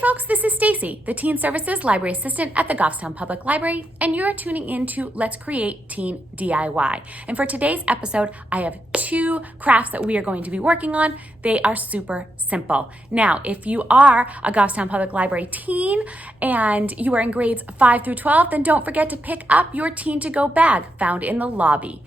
folks, this is Stacey, the Teen Services Library Assistant at the Goffstown Public Library, and you're tuning into Let's Create Teen DIY. And for today's episode, I have two crafts that we are going to be working on. They are super simple. Now, if you are a Goffstown Public Library teen and you are in grades 5 through 12, then don't forget to pick up your Teen to Go bag found in the lobby.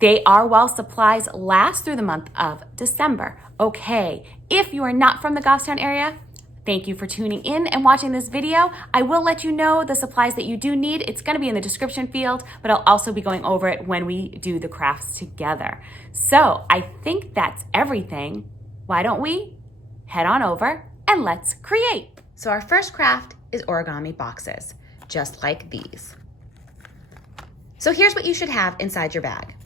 They are while supplies last through the month of December. Okay, if you are not from the Goffstown area, thank you for tuning in and watching this video. I will let you know the supplies that you do need. It's going to be in the description field, but I'll also be going over it when we do the crafts together. So I think that's everything. Why don't we head on over and let's create. So our first craft is origami boxes, just like these. So here's what you should have inside your bag.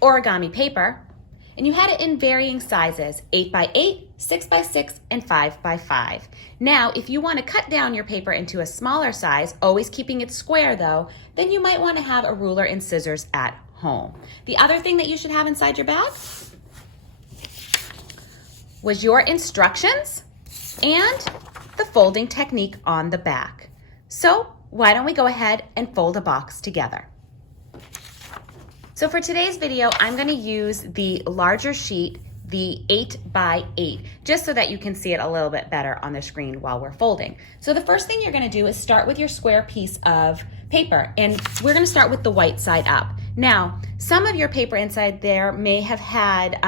Origami paper, and you had it in varying sizes, 8x8, 6x6, and 5x5. Now, if you want to cut down your paper into a smaller size, always keeping it square though, then you might want to have a ruler and scissors at home. The other thing that you should have inside your bag was your instructions and the folding technique on the back. So why don't we go ahead and fold a box together? So for today's video, I'm going to use the larger sheet, the 8x8, just so that you can see it a little bit better on the screen while we're folding. So the first thing you're going to do is start with your square piece of paper, and we're going to start with the white side up. Now, some of your paper inside there may have had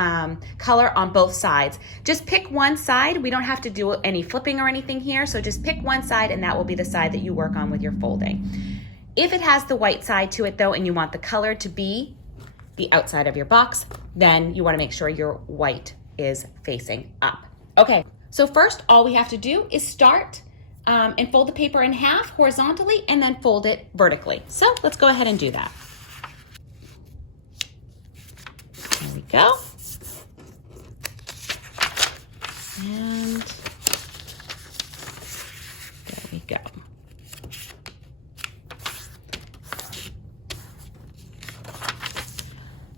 color on both sides. Just pick one side. We don't have to do any flipping or anything here, so just pick one side and that will be the side that you work on with your folding. If it has the white side to it though, and you want the color to be the outside of your box, then you want to make sure your white is facing up. Okay, so first all we have to do is start and fold the paper in half horizontally and then fold it vertically. So let's go ahead and do that. There we go. And there we go.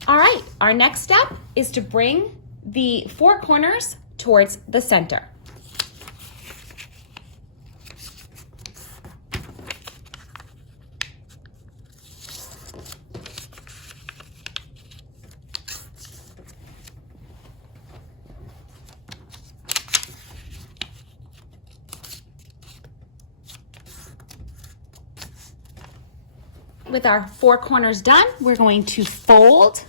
All right, our next step is to bring the four corners towards the center. With our four corners done, we're going to fold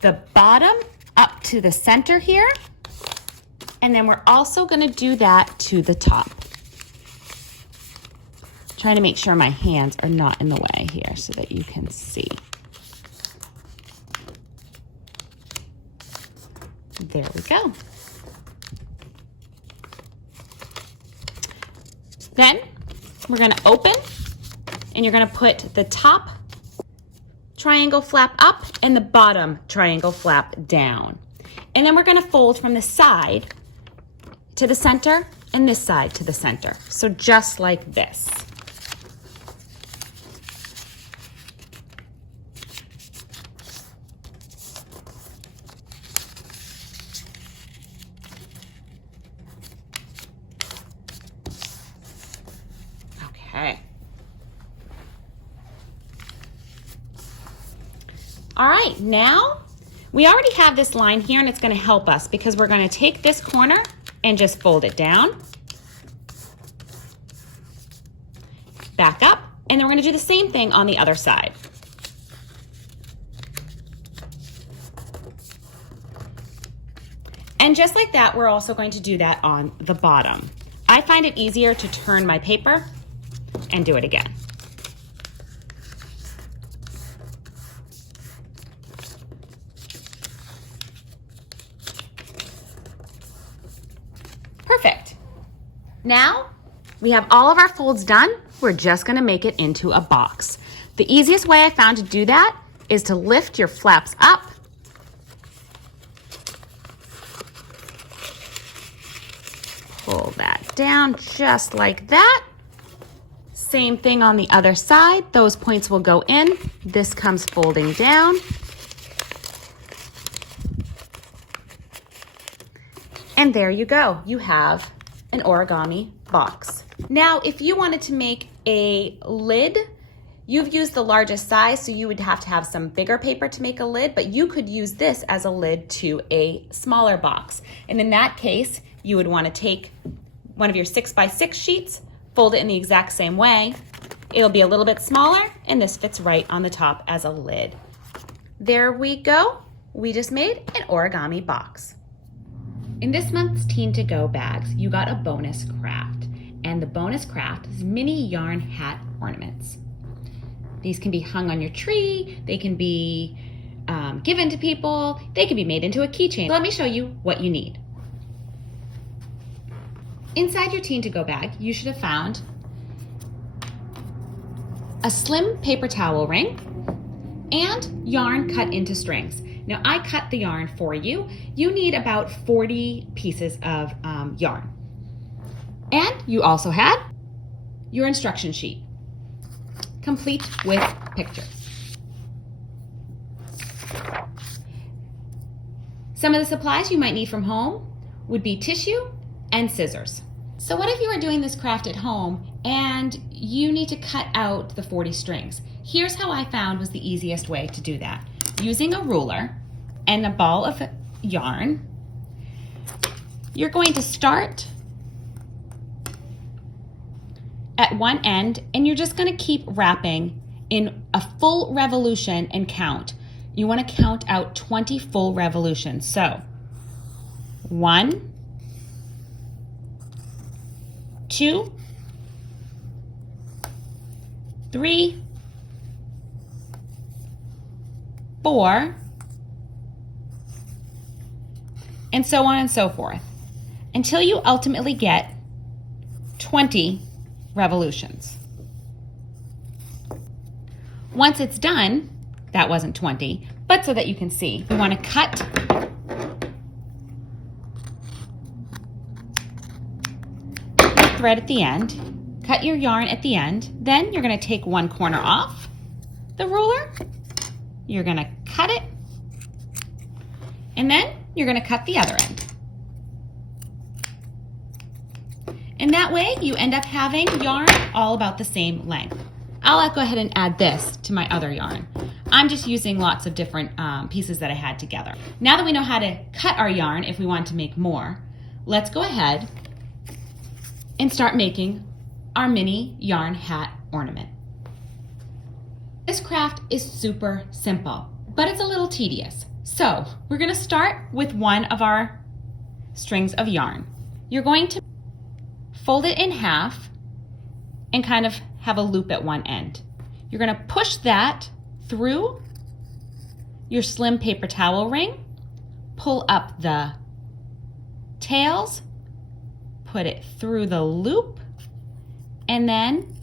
the bottom up to the center here, and then we're also going to do that to the top. Trying to make sure my hands are not in the way here so that you can see. There we go. Then we're going to open, and you're going to put the top triangle flap up and the bottom triangle flap down. And then we're going to fold from the side to the center and this side to the center. So just like this. Okay. All right, now we already have this line here and it's going to help us because we're going to take this corner and just fold it down, back up, and then we're going to do the same thing on the other side. And just like that, we're also going to do that on the bottom. I find it easier to turn my paper and do it again. Perfect. Now we have all of our folds done. We're just going to make it into a box. The easiest way I found to do that is to lift your flaps up pull that down just like that. Same thing on the other side. Those points will go in. This comes folding down. And there you go. You have an origami box. Now, if you wanted to make a lid, you've used the largest size, so you would have to have some bigger paper to make a lid, but you could use this as a lid to a smaller box. And in that case, you would want to take one of your 6x6 sheets, fold it in the exact same way. It'll be a little bit smaller, and this fits right on the top as a lid. There we go. We just made an origami box. In this month's Teen to Go bags, you got a bonus craft, and the bonus craft is mini yarn hat ornaments. These can be hung on your tree, they can be given to people, they can be made into a keychain. Let me show you what you need. Inside your Teen to Go bag, you should have found a slim paper towel ring and yarn cut into strings. Now, I cut the yarn for you. You need about 40 pieces of yarn. And you also had your instruction sheet, complete with pictures. Some of the supplies you might need from home would be tissue and scissors. So what if you were doing this craft at home and you need to cut out the 40 strings? Here's how I found was the easiest way to do that. Using a ruler and a ball of yarn, you're going to start at one end and you're just going to keep wrapping in a full revolution and count. You want to count out 20 full revolutions. So 1, 2, 3, 4, and so on and so forth, until you ultimately get 20 revolutions. Once it's done, that wasn't 20, but so that you can see, you want to cut your thread at the end, cut your yarn at the end, then you're going to take one corner off the ruler, you're going to cut it, and then you're going to cut the other end. And that way you end up having yarn all about the same length. I'll go ahead and add this to my other yarn. I'm just using lots of different pieces that I had together. Now that we know how to cut our yarn if we want to make more, let's go ahead and start making our mini yarn hat ornament. This craft is super simple, but it's a little tedious. So we're going to start with one of our strings of yarn. You're going to fold it in half and kind of have a loop at one end. You're going to push that through your slim paper towel ring, pull up the tails, put it through the loop, and then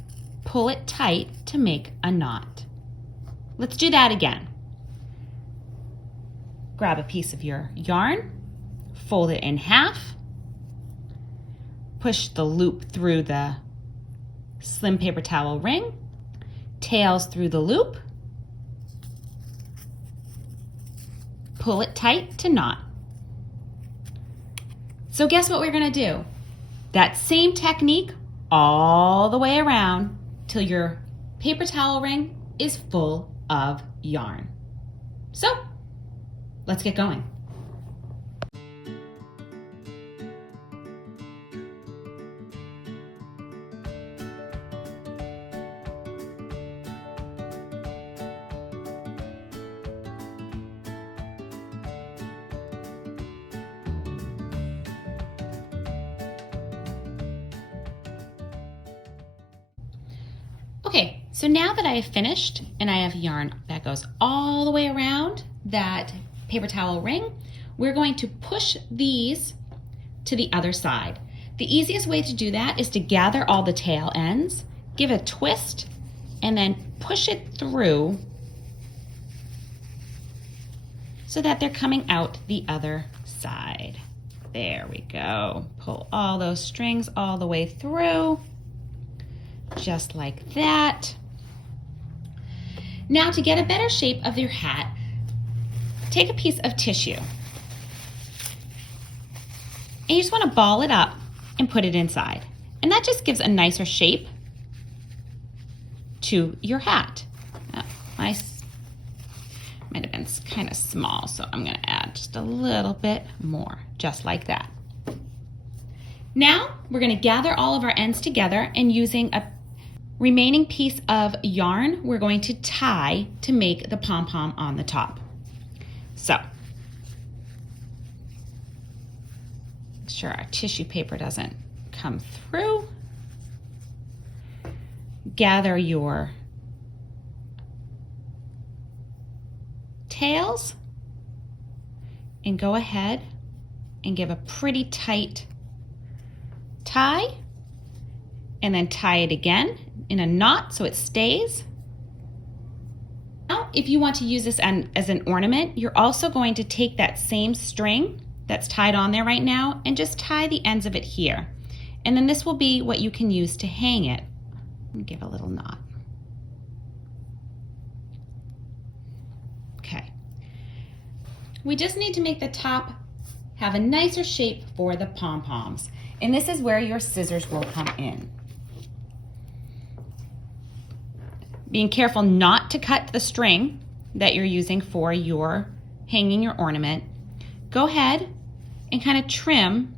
pull it tight to make a knot. Let's do that again. Grab a piece of your yarn, fold it in half, push the loop through the slim paper towel ring, tails through the loop, pull it tight to knot. So guess what we're going to do? That same technique all the way around till your paper towel ring is full of yarn. So let's get going. Okay, so now that I have finished and I have yarn that goes all the way around that paper towel ring, we're going to push these to the other side. The easiest way to do that is to gather all the tail ends, give a twist, and then push it through so that they're coming out the other side. There we go. Pull all those strings all the way through, just like that. Now, to get a better shape of your hat, take a piece of tissue and you just want to ball it up and put it inside. And that just gives a nicer shape to your hat. Mine might have been kind of small, so I'm going to add just a little bit more, just like that. Now we're going to gather all of our ends together, and using a remaining piece of yarn, we're going to tie to make the pom-pom on the top. So, make sure our tissue paper doesn't come through. Gather your tails and go ahead and give a pretty tight tie, and then tie it again in a knot so it stays. Now, if you want to use this as an ornament, you're also going to take that same string that's tied on there right now and just tie the ends of it here. And then this will be what you can use to hang it. Give a little knot. Okay. We just need to make the top have a nicer shape for the pom-poms. And this is where your scissors will come in. Being careful not to cut the string that you're using for your hanging your ornament. Go ahead and kind of trim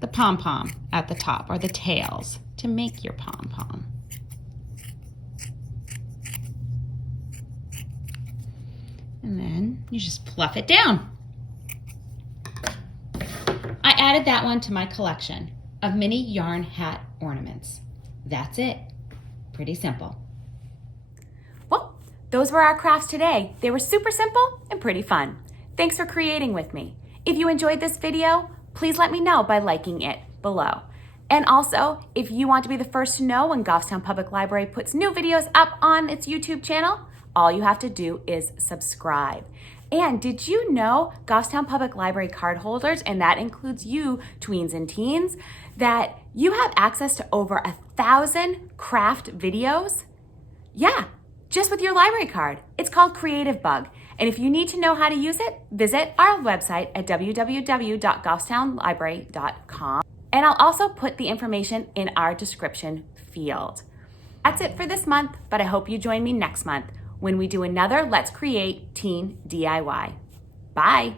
the pom-pom at the top, or the tails, to make your pom-pom. And then you just fluff it down. I added that one to my collection of mini yarn hat ornaments. That's it. Pretty simple. Well, those were our crafts today. They were super simple and pretty fun. Thanks for creating with me. If you enjoyed this video, please let me know by liking it below. And also, if you want to be the first to know when Goffstown Public Library puts new videos up on its YouTube channel, all you have to do is subscribe. And did you know, Goffstown Public Library card holders, and that includes you, tweens and teens, that you have access to over 1,000 craft videos? Yeah, just with your library card. It's called Creativebug. And if you need to know how to use it, visit our website at www.goffstownlibrary.com. And I'll also put the information in our description field. That's it for this month, but I hope you join me next month when we do another Let's Create Teen DIY. Bye.